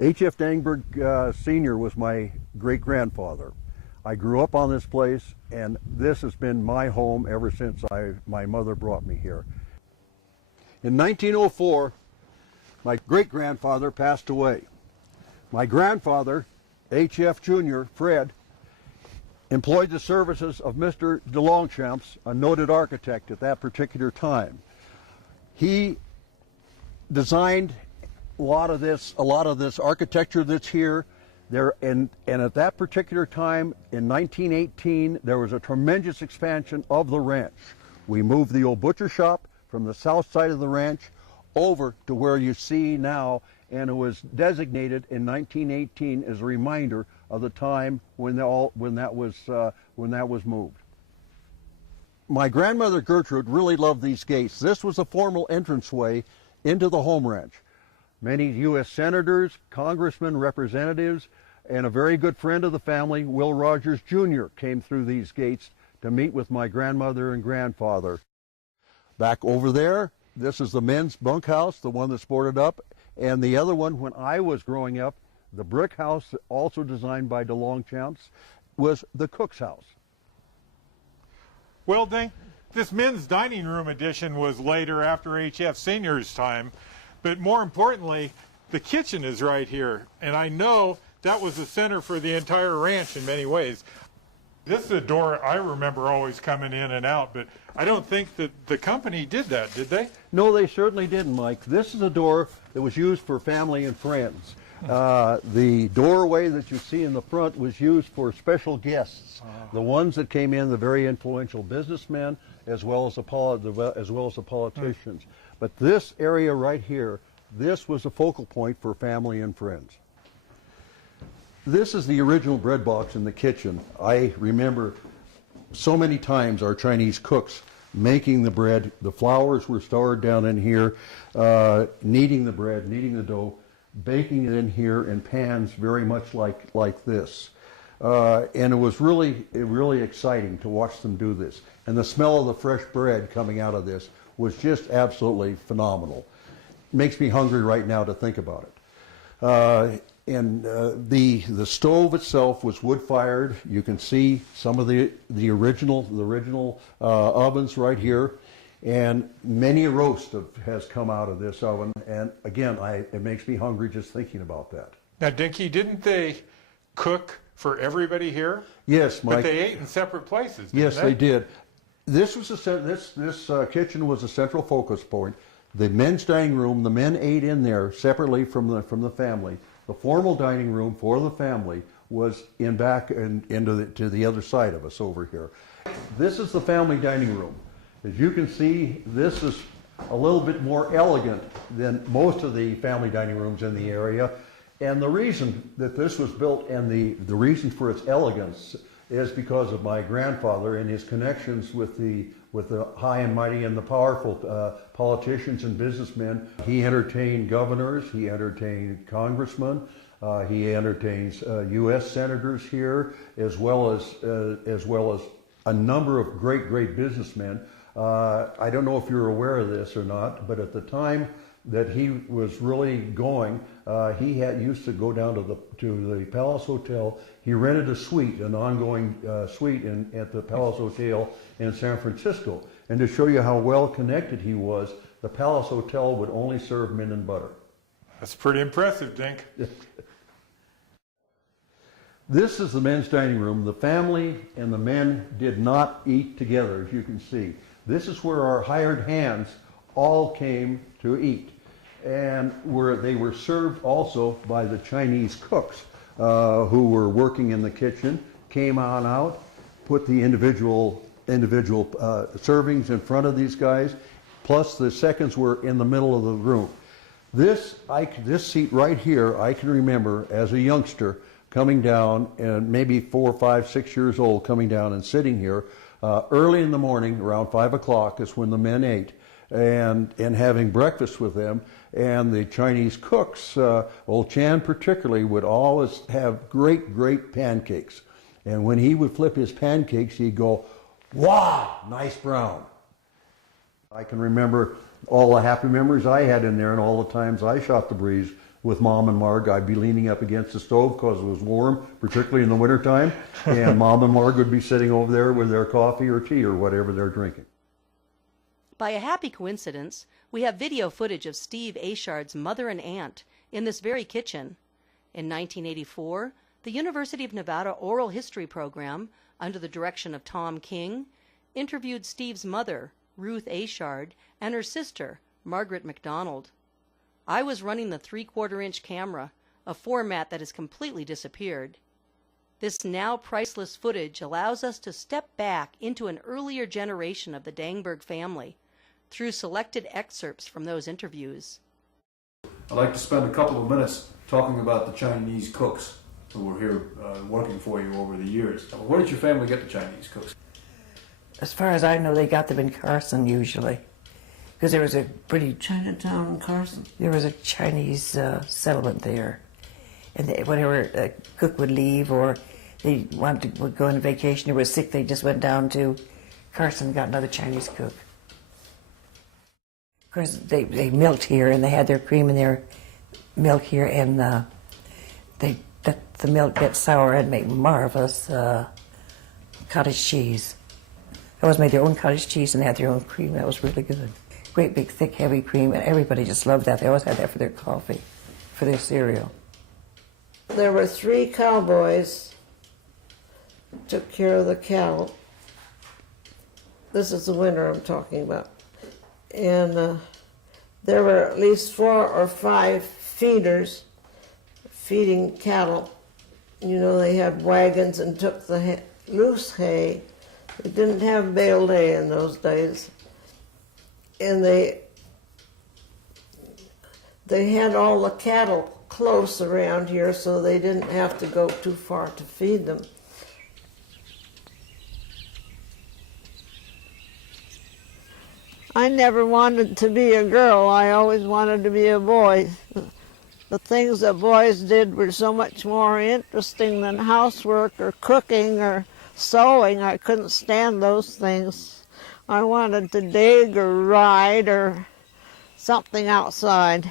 H.F. Dangberg Sr. was my great-grandfather. I grew up on this place, and this has been my home ever since my mother brought me here. In 1904, my great-grandfather passed away. My grandfather, H.F. Jr., Fred, employed the services of Mr. de Longchamps, a noted architect at that particular time. He designed a lot of this architecture that's here. And at that particular time, in 1918, there was a tremendous expansion of the ranch. We moved the old butcher shop from the south side of the ranch over to where you see now, and it was designated in 1918 as a reminder of the time when that was moved. My grandmother Gertrude really loved these gates. This was a formal entranceway into the home ranch. Many U.S. senators, congressmen, representatives, and a very good friend of the family, Will Rogers Jr., came through these gates to meet with my grandmother and grandfather. Back over there, this is the men's bunkhouse, the one that's boarded up, and the other one, when I was growing up, the brick house, also designed by de Longchamps, was the cook's house. Well, this men's dining room addition was later, after H.F. Sr.'s time, but more importantly, the kitchen is right here, and I know that was the center for the entire ranch in many ways. This is a door I remember always coming in and out, but I don't think that the company did that, did they? No, they certainly didn't, Mike. This is a door that was used for family and friends. The doorway that you see in the front was used for special guests, the ones that came in, the very influential businessmen, as well as the politicians. But this area right here, this was a focal point for family and friends. This is the original bread box in the kitchen. I remember so many times our Chinese cooks making the bread. The flours were stored down in here, kneading the bread, kneading the dough, baking it in here in pans very much like this. And it was really exciting to watch them do this. And the smell of the fresh bread coming out of this was just absolutely phenomenal. It makes me hungry right now to think about it. And the stove itself was wood-fired. You can see some of the original ovens right here, and many a roast has come out of this oven. And again, it makes me hungry just thinking about that. Now, Dinky, didn't they cook for everybody here? Yes, Mike. But they ate in separate places. Yes, they did. This kitchen was a central focus point. The men's dining room, the men ate in there separately from the family. The formal dining room for the family was in back and to the other side of us over here. This is the family dining room. As you can see, this is a little bit more elegant than most of the family dining rooms in the area. And the reason that this was built and the reason for its elegance is because of my grandfather and his connections with the high and mighty and the powerful politicians and businessmen. He entertained governors, he entertained congressmen, he entertains U.S. senators here, as well as a number of great businessmen. I don't know if you're aware of this or not, but at the time that he was really going, he used to go down to the Palace Hotel. He rented a suite, an ongoing suite at the Palace Hotel in San Francisco. And to show you how well connected he was, the Palace Hotel would only serve mint and butter. That's pretty impressive, Dink. This is the men's dining room. The family and the men did not eat together, as you can see. This is where our hired hands all came to eat, and where they were served also by the Chinese cooks who were working in the kitchen, came on out, put the individual servings in front of these guys, plus the seconds were in the middle of the room. This seat right here, I can remember as a youngster coming down, and maybe 4, 5, 6 years old, coming down and sitting here early in the morning, around 5 o'clock is when the men ate, and having breakfast with them. And the Chinese cooks, old Chan particularly, would always have great pancakes. And when he would flip his pancakes, he'd go, "Wow, nice brown." I can remember all the happy memories I had in there and all the times I shot the breeze with Mom and Marg. I'd be leaning up against the stove because it was warm, particularly in the wintertime, and Mom and Marg would be sitting over there with their coffee or tea or whatever they're drinking. By a happy coincidence, we have video footage of Steve Achard's mother and aunt in this very kitchen. In 1984, the University of Nevada Oral History Program, under the direction of Tom King, interviewed Steve's mother, Ruth Achard, and her sister, Margaret McDonald. I was running the 3/4-inch camera, a format that has completely disappeared. This now priceless footage allows us to step back into an earlier generation of the Dangberg family through selected excerpts from those interviews. I'd like to spend a couple of minutes talking about the Chinese cooks who were here working for you over the years. Where did your family get the Chinese cooks? As far as I know, they got them in Carson usually, because there was a pretty Chinatown in Carson. there was a Chinese settlement there, and whenever a cook would leave or they wanted to go on vacation or was sick, they just went down to Carson and got another Chinese cook. Of course, they milked here, and they had their cream and their milk here, and they let the milk get sour and make marvelous cottage cheese. They always made their own cottage cheese and had their own cream. That was really good. Great big thick heavy cream, and everybody just loved that. They always had that for their coffee, for their cereal. There were 3 cowboys took care of the cattle. This is the winter I'm talking about. And there were at least 4 or 5 feeders feeding cattle. You know, they had wagons and took the loose hay. They didn't have baled hay in those days. And they had all the cattle close around here, so they didn't have to go too far to feed them. I never wanted to be a girl. I always wanted to be a boy. The things that boys did were so much more interesting than housework or cooking or sewing. I couldn't stand those things. I wanted to dig or ride or something outside.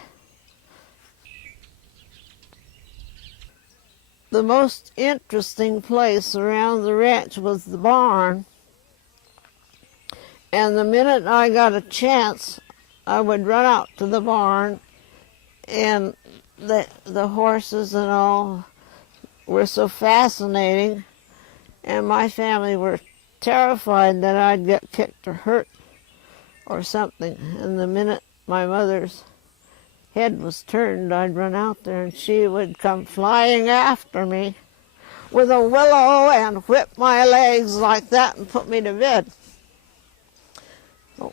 The most interesting place around the ranch was the barn. And the minute I got a chance, I would run out to the barn, and the horses and all were so fascinating, and my family were terrified that I'd get kicked or hurt or something. And the minute my mother's head was turned, I'd run out there, and she would come flying after me with a willow and whip my legs like that and put me to bed.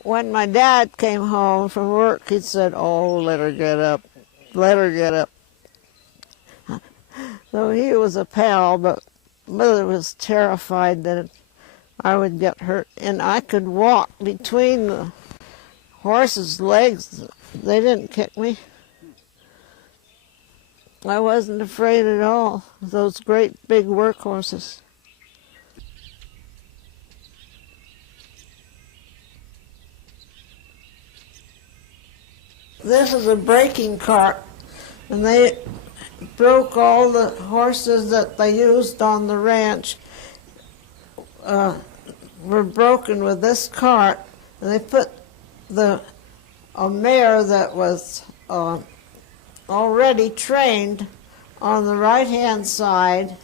When my dad came home from work, he said, "Oh, let her get up, let her get up." So he was a pal, but Mother was terrified that I would get hurt. And I could walk between the horses' legs. They didn't kick me. I wasn't afraid at all of those great big work horses. This is a breaking cart, and they broke all the horses that they used on the ranch were broken with this cart, and they put a mare that was already trained on the right-hand side,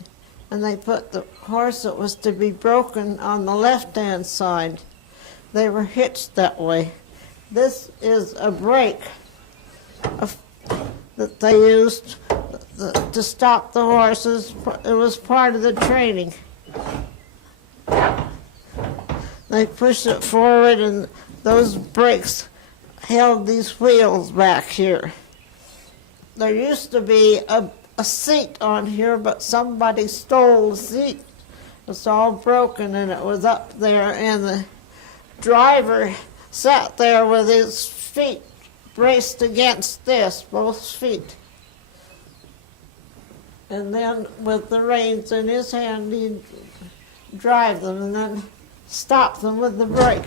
and they put the horse that was to be broken on the left-hand side. They were hitched that way. This is a brake that they used to stop the horses. It was part of the training. They pushed it forward, and those brakes held these wheels back here. There used to be a seat on here, but somebody stole the seat. It's all broken, and it was up there, and the driver sat there with his feet braced against this, both feet. And then with the reins in his hand, he'd drive them and then stop them with the brake.